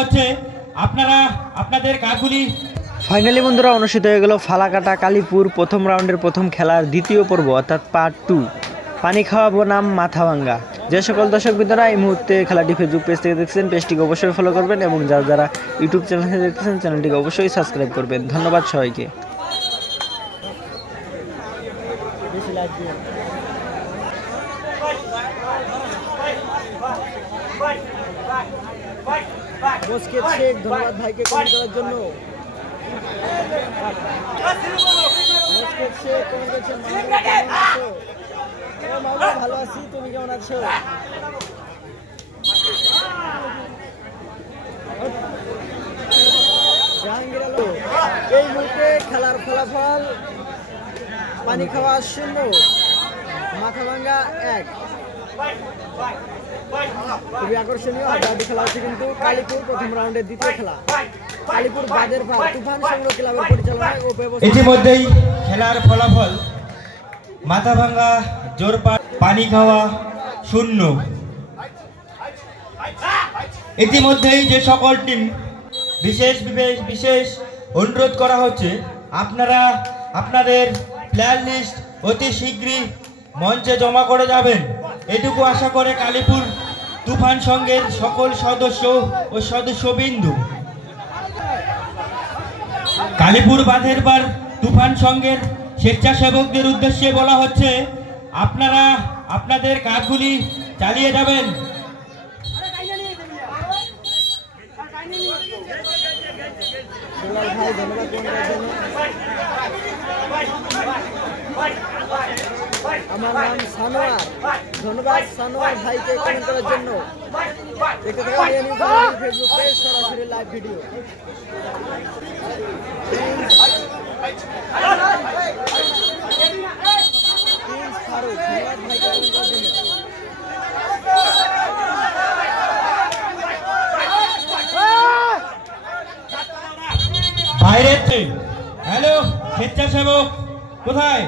হচ্ছে আপনারা আপনাদের কাজগুলি। ফাইনালি বন্ধুরা অনুষ্ঠিত হয়ে গেল ফালাকাটা কালীপুর প্রথম রাউন্ডের প্রথম খেলার দ্বিতীয় পর্ব অর্থাৎ পার্ট 2 পানি খাওয়া বনাম মাথাভাঙ্গা। যে সকল দর্শক বৃন্দরা এই মুহূর্তে খেলাটি ফেসবুক পেজ থেকে দেখছেন পেজটিকে অবশ্যই ফলো করবেন এবং যারা যারা ইউটিউব চ্যানেল থেকে দেখতেছেন চ্যানেলটিকে অবশ্যই সাবস্ক্রাইব করবেন। ধন্যবাদ সবাইকে। ধন্যবাদ ভাইকে কমেন্ট করার জন্য। ভালো আছি, তুমি কেমন আছো? জাহাঙ্গীর আলম এই মুহূর্তে খেলার ফলাফল পানি খাওয়া 0 মাথাভাঙ্গা 1। খুবই আকর্ষণীয় হাড্ডাহাড্ডি খেলা হচ্ছে কিন্তু কালীপুর প্রথম রাউন্ডের দ্বিতীয় খেলা। কালীপুর বাদের ভার তুফান সংগ্রহ ক্লাবের পরিচালনায় ও ব্যবস্থা। ইতিমধ্যেই খেলার ফলাফল মাথাভাঙ্গা জোরপাট পানি খাওয়া 0। ইতিমধ্যেই যে সকল টিম বিশেষ অনুরোধ করা হচ্ছে আপনারা আপনাদের প্লেয়ার লিস্ট অতি শীঘ্রই মঞ্চে জমা করে যাবেন। এটুকু আশা করে কালীপুর তুফান সংঘের সকল সদস্য ও সদস্যবৃন্দ। কালীপুর বাঁধের বার তুফান সংঘের স্বেচ্ছাসেবকদের উদ্দেশ্যে বলা হচ্ছে আপনারা আপনাদের কাজগুলি চালিয়ে যাবেন। আমার নাম সানোয়ার, ধন্যবাদ সানোয়ার ভাইকে কমেন্ট করার জন্য। দেখতে থাকুন ফেসবুক পেজ সরাসরি লাইভ ভিডিও। বাইরে হ্যালো স্বেচ্ছাসেবক কোথায়?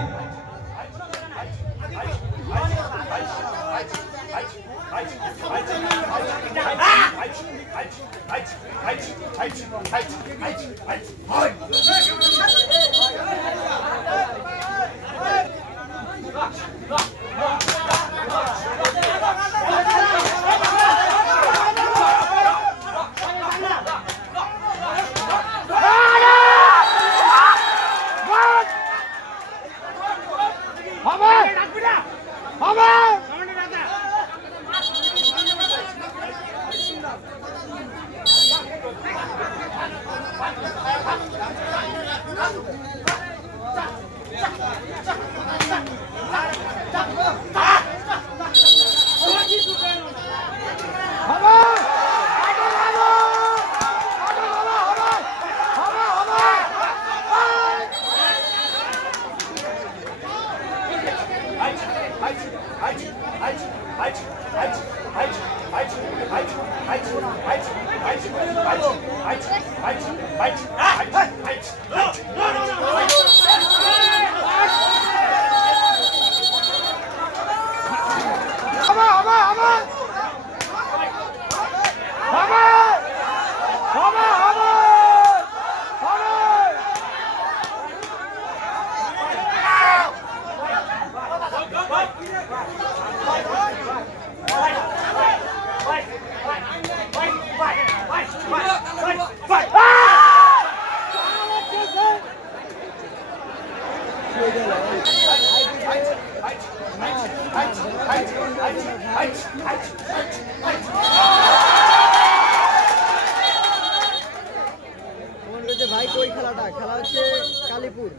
ভাই কই খেলাটা খেলা হচ্ছে কালীপুর।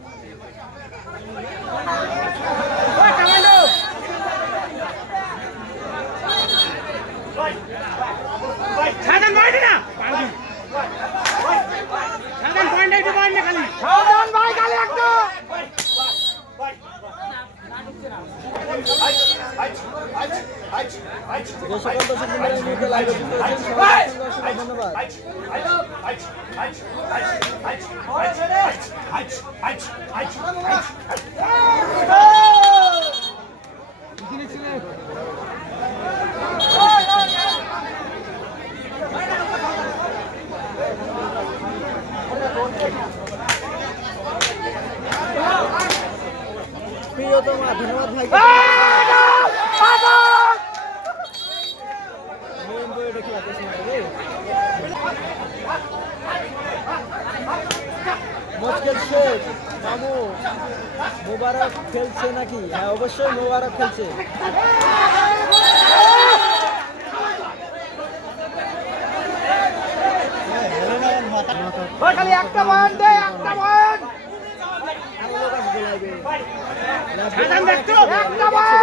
প্রিয়তমা ধন্যবাদ ভাই খেলছে মামু মোবারক খেলছে নাকি? হ্যাঁ অবশ্যই মোবারক খেলছে। খালি একটা বয়ান দে, একটা বয়ান একটা বয়ান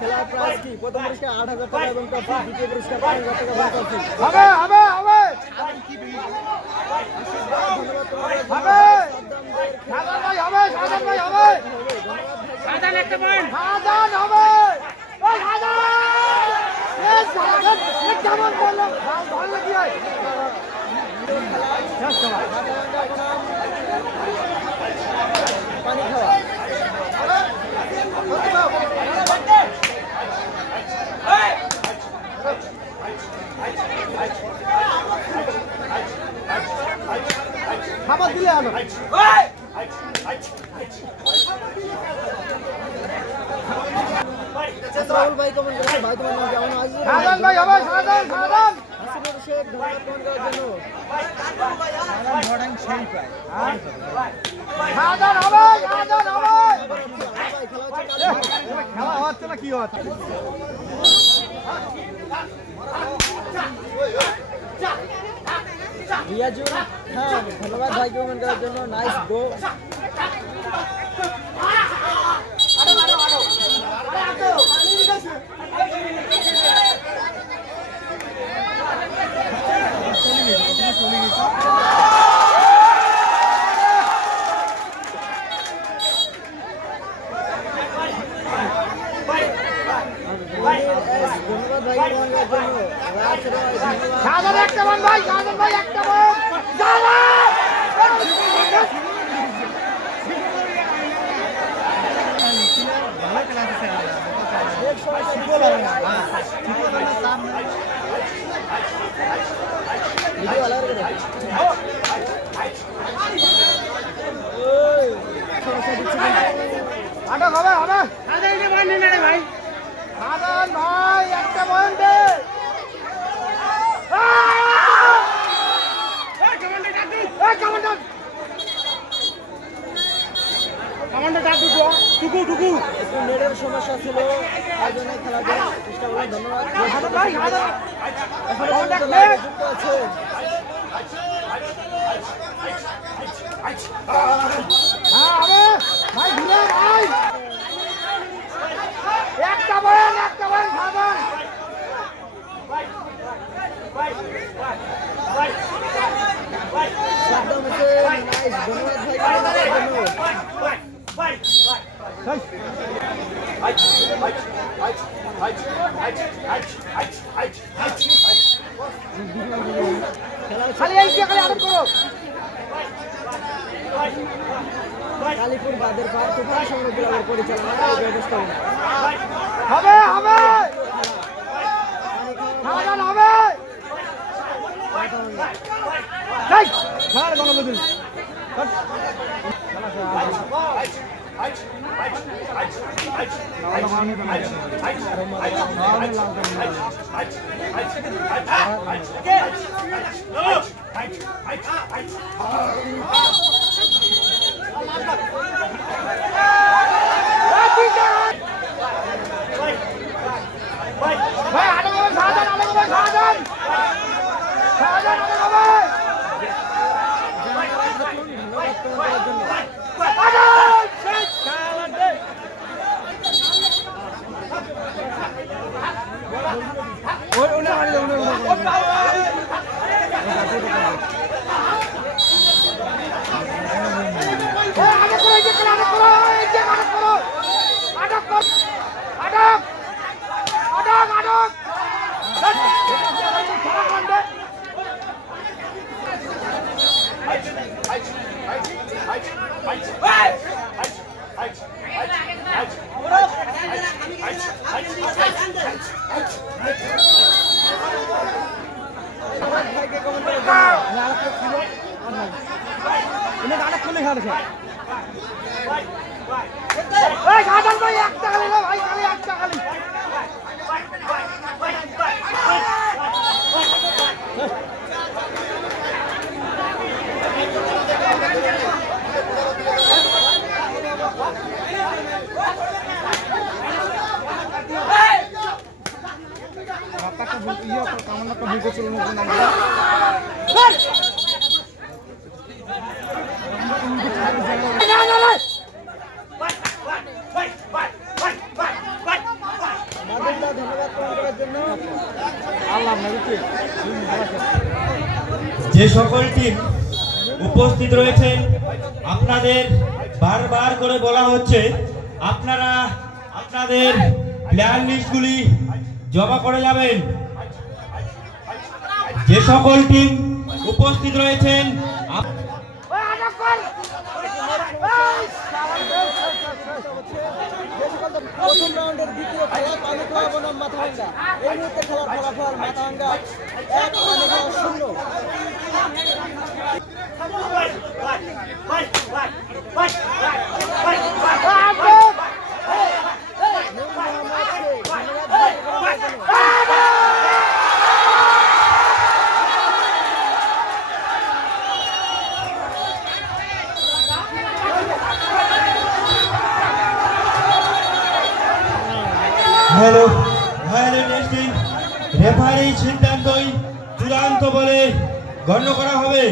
খেলার প্রাইজ কি? প্রথম পুরস্কার ৮,০০০ টাকা এবং ট্রফি, দ্বিতীয় পুরস্কার ৫,০০০ টাকা এবং ট্রফি। হবে হবে হবে হবে সাজান ভাই হবে, সাজান ভাই হবে, সাজান একটা পয়েন্ট, সাজান হবে, ওই সাজান এই সাজান এই কেমন বললো ভালো কি হয় পানি খাওয়া খাবার দিলে আনো রাহুল ভাই কমেন্ট করেছে ভাই তোমার নাম কেমন আছে? সাজান ভাই হবে, সাজান সাজান হাসিনুর শেখ ধন্যবাদ কমেন্ট করার জন্য। সাজান হবে, সাজান হবে, ভাই খেলা হচ্ছে খেলা হচ্ছে না কি হচ্ছে রিয়াজুল খান ধন্যবাদ ভাই কমেন্ট করার জন্য। নাইস গো। ধন্যবাদ ভাই কমেন্ট করার জন্য। রাজ রয় ধন্যবাদ। সাজান একটা মান ভাই, সাজান ভাই একটা মান, সাজান ভিডিও আলাদা করে দাও। আটক হবে হবে, সাজান এই মান নিন রে ভাই, সাজান ভাই একটা মান দে, এই কমান্ডার ডাক দে, এই কমান্ডার কমান্ডার ডাক দে, টুকু টুকু একটু নেটের সমস্যা ছিল তার জন্য খেলা দেওয়ার চেষ্টা করলাম। ধন্যবাদ। সাজান ভাই, সাজান এখনো পর্যন্ত লাইভে যুক্ত আছে। হ্যাঁ হবে ভাই, ঘুরে ভাই একটা বয়ান সাজান সাদ্দাম হোসেন নাইস ধন্যবাদ ভাই কমেন্ট করার জন্য। খেলা হচ্ছে খালি এই দিয়ে খালি আদর করো, কালীপুর বাদের পার তুফান সংঘ ক্লাবের পরিচালনা এই ব্যবস্থাপনা। হবে হবে সাজান হবে, এই ছাড় গণবদল ভাই আদর হবে, সাজান আদর হবে, সাজান সাজান আদর হবে, ধন্যবাদ কমেন্ট করার জন্য। আদর শেষ খেলা দে ওই ওনা মারি দাও, ওনা শাহজাহান ভাই একটা খালি না ভাই, খালি একটা খালি। যে সকল টিম উপস্থিত রয়েছেন আপনাদের বারবার করে বলা হচ্ছে আপনারা আপনাদের প্লেয়ার লিস্টগুলি জমা করে যাবেন। যে সকল টিম উপস্থিত রয়েছেন প্রথম রাউন্ডের দ্বিতীয় খেলা পানিখাওয়া বনাম মাথাভাঙ্গা। এই মুহূর্তে খেলার ফলাফল মাথাভাঙ্গা 1, পানিখাওয়া 0। হ্যালো টেস্টিং রেফারি সিদ্ধান্তই চূড়ান্ত বলে গণ্য করা হবে।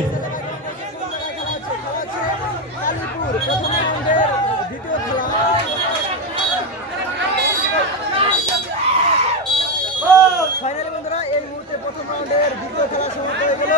ফাইনালি বন্ধুরা এই মুহূর্তে প্রথম রাউন্ডের দ্বিতীয় খেলা সমাপ্ত হয়ে গেল।